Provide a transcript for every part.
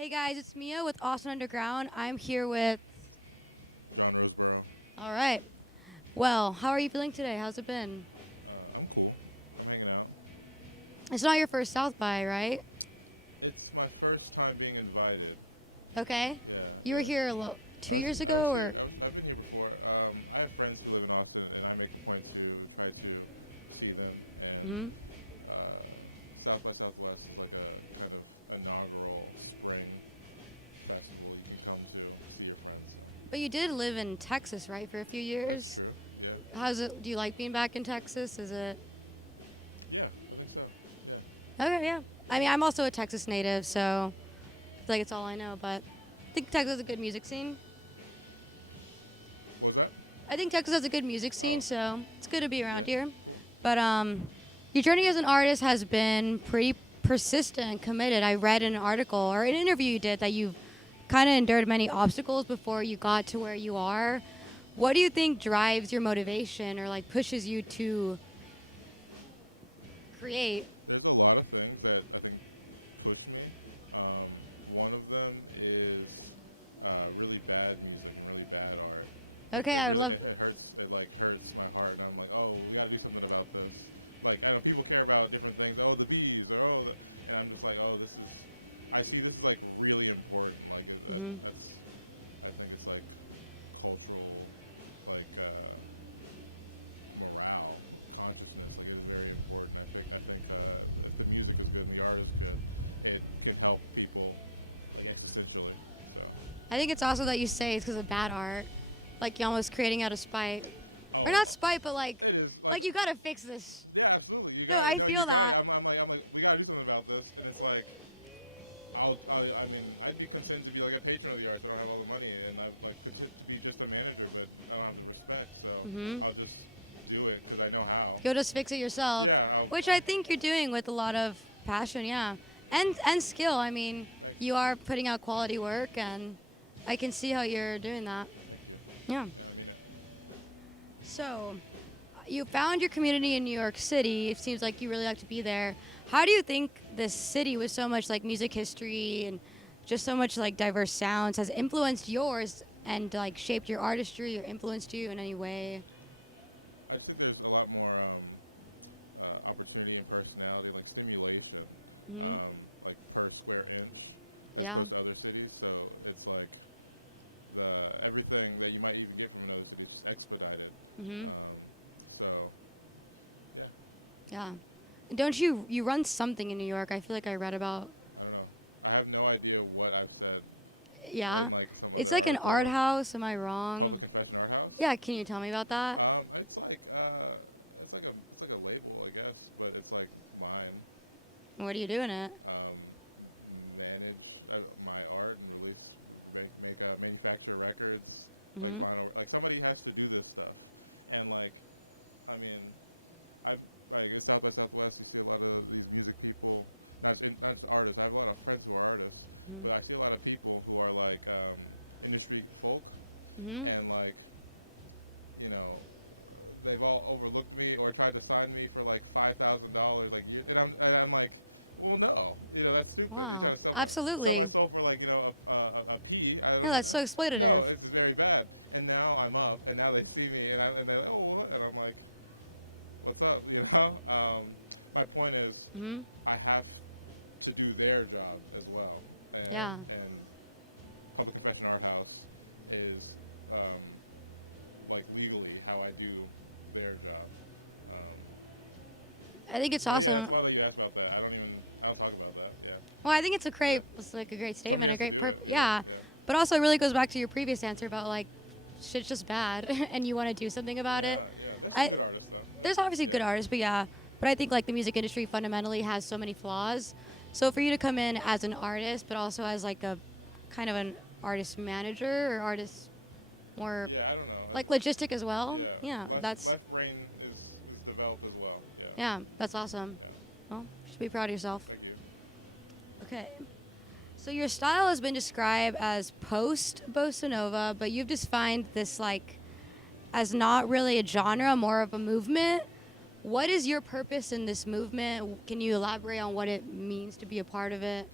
Hey guys, it's Mia with Austin Underground. I'm here with. John Roseboro. All right. Well, how are you feeling today? How's it been? I'm cool. I'm hanging out. It's not your first South by, right? It's my first time being invited. Okay. Yeah. You were yeah. here 2 years I was ago, here. or I've been here before. I have friends who live in Austin, and I make a point to try to see them. And Mhm. uh, South by Southwest is like a kind of inaugural spring festival you can come to see your friends. So. But you did live in Texas, right, for a few That's years? true. Yeah. How's it? Do you like being back in Texas? Is it? Yeah, I think so. Yeah. Okay, yeah. I mean, I'm also a Texas native, so I feel like it's all I know. But I think Texas has a good music scene. What was that? I think Texas has a good music scene, Oh. so it's good to be around Yeah. here. Cool. But your journey as an artist has been pretty persistent and committed. I read in an article or an interview you did that you've kind of endured many obstacles before you got to where you are. What do you think drives your motivation or like pushes you to create? There's a lot of things that I think push me. One of them is really bad music and really bad art. Okay, It I really love. it hurts. It like hurts my heart, and I'm like, oh, we got to do something about this. Like I know people care about different things. Oh, the bees, or and I'm just like, oh, this is. I see this is like really important. Like that's. I think it's like cultural, like morale, consciousness. Like it is very important. I think if the music is good and the art is good, it can help people, like existentially. So. I think it's also that you say it's because of bad art, like you're almost creating out of spite, Oh, or not spite, but like it is like you gotta fix this. yeah, absolutely. You got No, it. I No, you feel got it. that. I'm like, we got to do something about this. And it's like, I mean, I'd be content to be like a patron of the arts, but I don't have all the money, and I'm like content to be just a manager, but I don't have the respect. So I'll just do it because I know how. You'll just fix it yourself. Yeah, Which I think you're doing with a lot of passion, yeah. And skill. I mean, Thanks. you are putting out quality work, and I can see how you're doing that. Thank you. Yeah. Yeah, I mean it. So, you found your community in New York City. It seems like you really like to be there. How do you think this city with so much like music history and just so much like diverse sounds has influenced yours and like shaped your artistry or influenced you in any way? I just think there's a lot more opportunity and personality, like stimulation, like per square inch, as Yeah. opposed to other cities. So it's like the everything that you might even get from another city is just expedited. So, yeah, Yeah. Don't you run something in New York? I feel like I read about. I don't know. I have no idea what I've said Yeah. in like some other It's like an article. art house. Am I wrong? Public Confession Art House. Yeah. Can you tell me about that? It's like a label, I guess, but it's like mine. What are you doing it? Manage my art and release, manufacture records, like vinyl. Like somebody has to do this stuff, and like, I mean, I've like at South by Southwest, you see a lot of these music people, not just artists. I have a lot of friends who are artists, but I see a lot of people who are like industry folk, and like, you know, they've all overlooked me or tried to sign me for like $5,000 like year, and I'm like, well, no, that's stupid. Wow. You're trying to Absolutely. sell my soul for like a p. I don't. No, that's so exploitative. No, it's very bad. And now I'm up, and now they see me, and they're like, oh, what? And I'm like, what's up? My point is, I have to do their job as well, and Yeah. and Public Confession Art House is like legally how I do their job. I think it's Oh, awesome. yeah, that's why you asked about that. I don't talk about that. Yeah. Well, I think it's Yeah. it's like a great statement. Somebody a has to great do it. Yeah. Yeah. But also, it really goes back to your previous answer about like, shit's just bad, and you want to do something about it. Yeah. There's some good artists though. There's obviously Yeah. good artists, but yeah. But I think like the music industry fundamentally has so many flaws. So for you to come in as an artist, but also as like a kind of an artist manager or artist more Yeah, I don't know. like logistic as well. Yeah. Yeah. That's Left brain is developed as well. Yeah. yeah. That's awesome. Yeah. Well, you should be proud of yourself. Thank you. Okay. So your style has been described as post bossa nova, but you've defined this like as not really a genre, more of a movement. What is your purpose in this movement? Can you elaborate on what it means to be a part of it?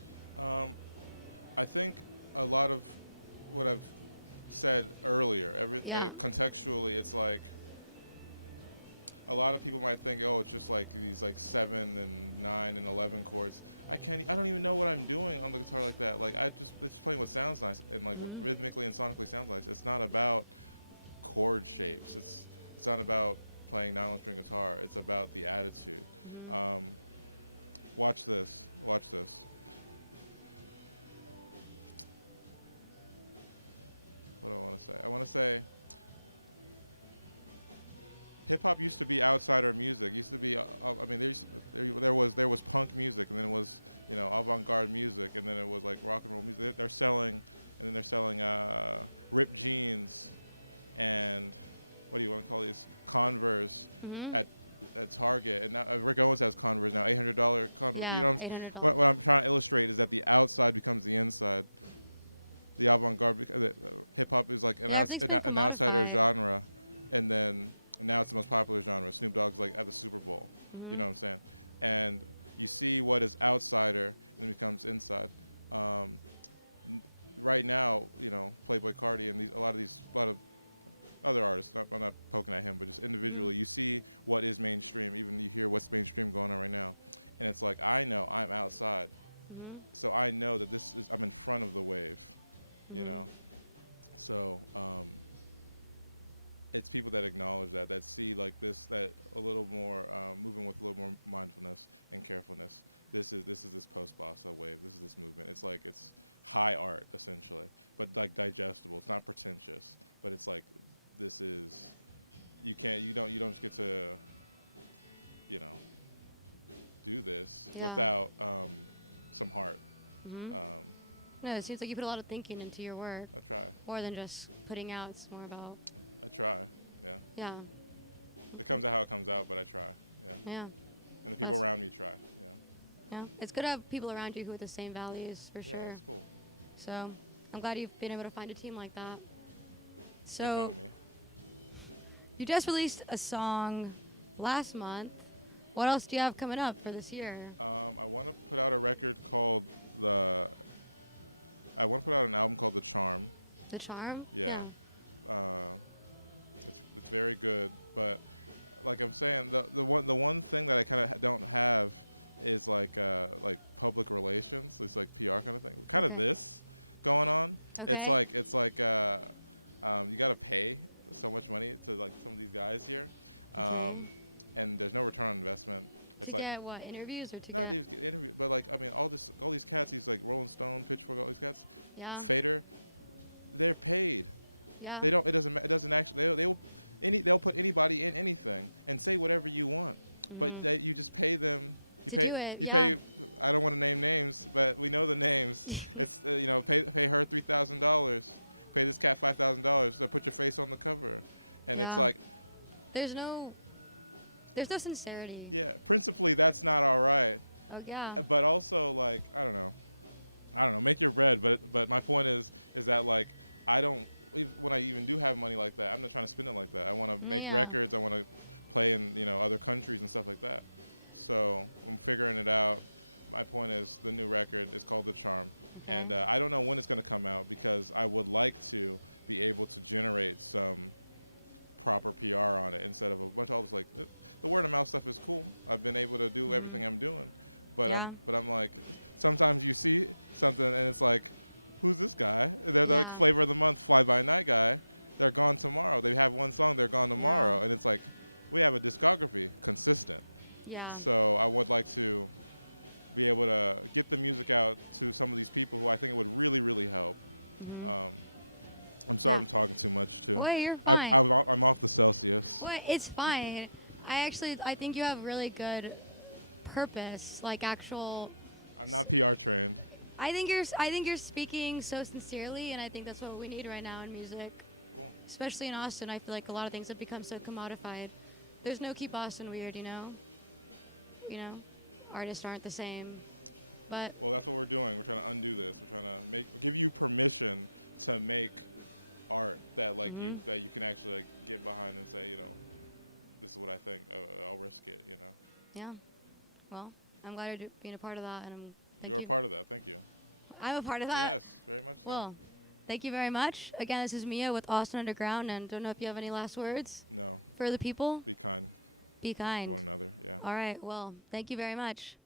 I think a lot of what I've said earlier, Yeah. contextually, it's like a lot of people might think, oh, it's just like these like 7 and 9 and 11 chords. I don't even know what I'm doing on the guitar like that. Like it's playing what sounds nice and like rhythmically and sonically sounds nice. It's not about chord shapes. It's not about playing nylon string guitar. It's about the attitude. Watch this. Watch this. What do I want to say? I want to say hip hop used to be outsider music. Used to be, I mean, there was punk music, and then it was avant-garde music, and then it was like rock and roll music. They're selling, and then they're selling ripped jeans, and what do you want to call these, Converse at Target, and now Rick Owens has Converse now, $800 Converse. Yeah, You know $800. what I'm trying to illustrate is that the outside becomes the inside. The avant-garde, hip hop is like an outsider genre, and now it's the most popular genre. Snoop Dogg's like at the Super Bowl. You know what I'm saying? And you see what is outsider, and it becomes inside. Right now, Playboi Carti and a lot of other artists. I'm not poking at him, but just individually, you see what is mainstream. Even you hear what's mainstream going on right now, and it's like I know I'm outside, so I know that I'm in front of the wave. So it's people that acknowledge that see like this, that a little more moving with a little more mindfulness and carefulness. This is this post-bossa wave. This is this movement. It's like it's high art essentially, but like digestible. It's not pretentious, but it's like this is you don't just get to do this without some heart. No, it seems like you put a lot of thinking into your work. I try. More than just putting out. It's more about. I try. Yeah. Yeah. It comes out how it comes out, but I try. Yeah. Yeah. And the people around me try. Yeah. Yeah. It's good to have people around you who have the same values, for sure. Yeah, that's cool. So I'm glad you've been able to find a team like that. They So found me. you just released a song last month. What else do you have coming up for this year? I want to put out a record called I want to put out an album called The Charm. The Charm? Yeah. It's very good, but like I'm saying, the one thing that I kind of don't have is like public relations. It's like PR kind of thing. Kind of this going on. Okay. It's like you got to pay so much money to like some of these guys here, and there's no return on investment. It's to like get what, interviews or to not get? these interviews, but like I mean all these cats, these like Rolling Stone, Pitchfork, all these cats, Yeah. Fader, they're paid. Yeah. They don't. It doesn't actually. They'll put anybody in anything and say whatever you want, but you just pay them. You To pay. do it, You yeah. pay. I don't want to name names, but we know the names. It's pay her $3,000. Pay this cat $5,000 to put your face on the cover, and it's Yeah. like, There's no sincerity. yeah, principally that's not all right. Oh yeah. But also like I don't know, make your bread. But my point is that like I don't, when I even do have money like that, I'm not trying to spend it like that. I want to make records. I want to play in other countries and stuff like that. So I'm figuring it out. My point is the new record is called The Charm, and I don't know when it's going to come out because I would like to be able to generate some proper PR on it instead of a bunch of all this like the word of mouth stuff is cool. I've been able to do everything I'm doing, but I'm like sometimes you see something and it's like, who's this guy? They're like flavor of the month fly by night guy. They're gone tomorrow. They have one song, they're gone tomorrow, and it's like we have a discography consistent. Yeah. So I would like to be able to get the music out to some of these people who I think it would really, really help. I'm sorry I'm talking too much too. Wait, you're fine. I'm off the Celsius. Wait, it's fine. I think you have really good purpose, like actual. I'm not PR trained. I think you're speaking so sincerely, and I think that's what we need right now in music. Cool. Especially in Austin, I feel like a lot of things have become so commodified. There's no keep Austin weird, you know. Artists aren't the same. But well, that's what we're doing. We're trying to undo this. We're trying to give you permission to make art that like that you can actually like get behind and say, this is what I think. I'll risk it. Yeah. Well, I'm glad you're being a part of that, and You're a part of that. Thank you. I'm a part of that. Yes, very much so. Well, thank you very much. Again, this is Mia with Austin Underground, and don't know if you have any last words No, for the people. be kind Be to kind. one another. Yeah. All right. Well, thank you very much.